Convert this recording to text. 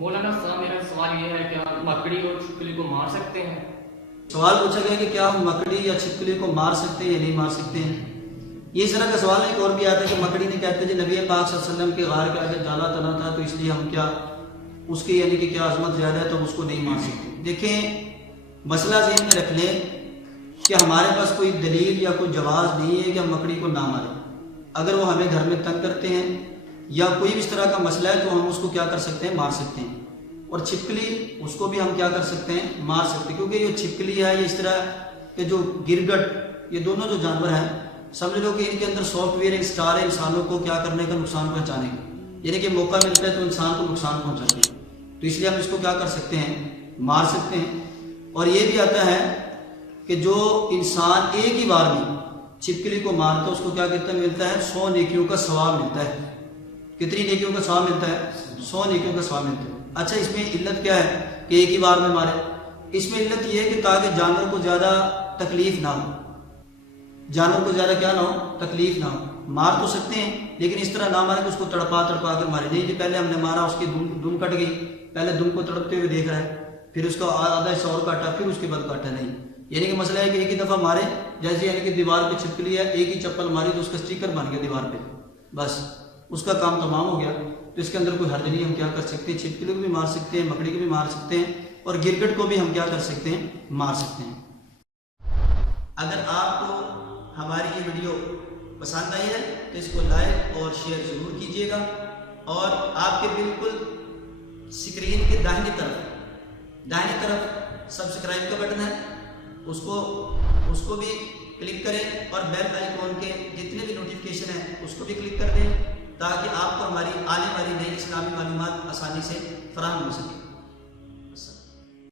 مولانا صاحب میرا سوال یہ ہے کہ مکڑی اور چھپکلی کو مار سکتے ہیں؟ سوال پوچھا گیا کہ کیا ہم مکڑی یا چھپکلی کو مار سکتے ہیں یا نہیں مار سکتے ہیں. یہ اس طرح کا سوال ایک اور بھی آتا ہے کہ مکڑی نے کہتے ہیں جی نبی پاک صلی اللہ علیہ وسلم کے غار کے آگے جالا تنا تھا تو اس لیے ہم کیا اس کی یعنی کہ کیا عظمت زیادہ ہے تو ہم اس کو نہیں مار سکتے. دیکھیں مسئلہ ذہن میں رکھ لیں کہ ہمارے پاس کوئی دلیل یا کوئی جواز نہیں ہے کہ ہم مکڑی کو نہ ماریں. اگر وہ ہمیں گھر میں تنگ کرتے ہیں یا کوئی بھی اس طرح کا مسئلہ ہے تو ہم اس کو کیا کر سکتے ہیں مار سکتے ہیں. اور چھپکلی اس کو بھی ہم کیا کر سکتے ہیں مار سکتے ہیں. کیونکہ یہ چھپکلی ہے یہ اس طرح کہ جو گرگٹ یہ دونوں جو جانور ہیں سمجھ لو کہ ان کے اندر سافٹ ویئر انسٹال ہے انسانوں کو کیا کرنے کا نقصان پہنچانے کا. یعنی کہ موقع ملتا ہے تو انسان کو نقصان پہنچاتے ہیں تو اس لیے ہم اس کو کیا کر سکتے ہیں مار سکتے ہیں. اور یہ بھی آتا ہے کہ جو انسان ایک ہی بار میں چھپکلی کو مارتا ہے اس کو کیا کہتے ہیں ملتا ہے 100 نیکیوں کا ثواب ملتا ہے. کتنی نیکیوں کا ثواب ملتا ہے 100 نیکیوں کا ثواب ملتا ہے. اچھا اس میں علت کیا ہے کہ ایک ہی بار میں مارے؟ اس میں علت یہ ہے کہ تاکہ جانور کو زیادہ تکلیف نہ ہو. جانور کو زیادہ کیا نہ ہو تکلیف نہ ہو. مار تو سکتے ہیں لیکن اس طرح نہ مارے کہ اس کو تڑپا کر مارے. نہیں جی پہلے ہم نے مارا اس کی دم کٹ گئی پہلے دم کو تڑپتے ہوئے دیکھ رہا ہے پھر اس کو آدھا حصہ اور کاٹا پھر اس کے بعد کاٹا. نہیں یعنی کہ مسئلہ ہے کہ ایک ہی دفعہ مارے جیسے یعنی کہ دیوار پہ چھپکلی ہے ایک ہی چپل ماری تو اس کا اسٹیکر بن گیا دیوار پہ بس اس کا کام تمام ہو گیا. تو اس کے اندر کوئی حرج نہیں. ہم کیا کر سکتے ہیں چھپکلی کو بھی مار سکتے ہیں مکڑی کو بھی مار سکتے ہیں اور گرگٹ کو بھی ہم کیا کر سکتے ہیں مار سکتے ہیں. اگر آپ کو ہماری یہ ویڈیو پسند آئی ہے تو اس کو لائک اور شیئر ضرور کیجیے گا. اور آپ کے بالکل اسکرین کے داہنی طرف سبسکرائب کا بٹن ہے اس کو بھی کلک کریں اور بیل آئیکن کے جتنے بھی نوٹیفیکیشن ہیں اس کو بھی کلک کر دیں تاکہ آپ کو ہماری آنے والی نئی اسلامی معلومات آسانی سے فراہم ہو سکے.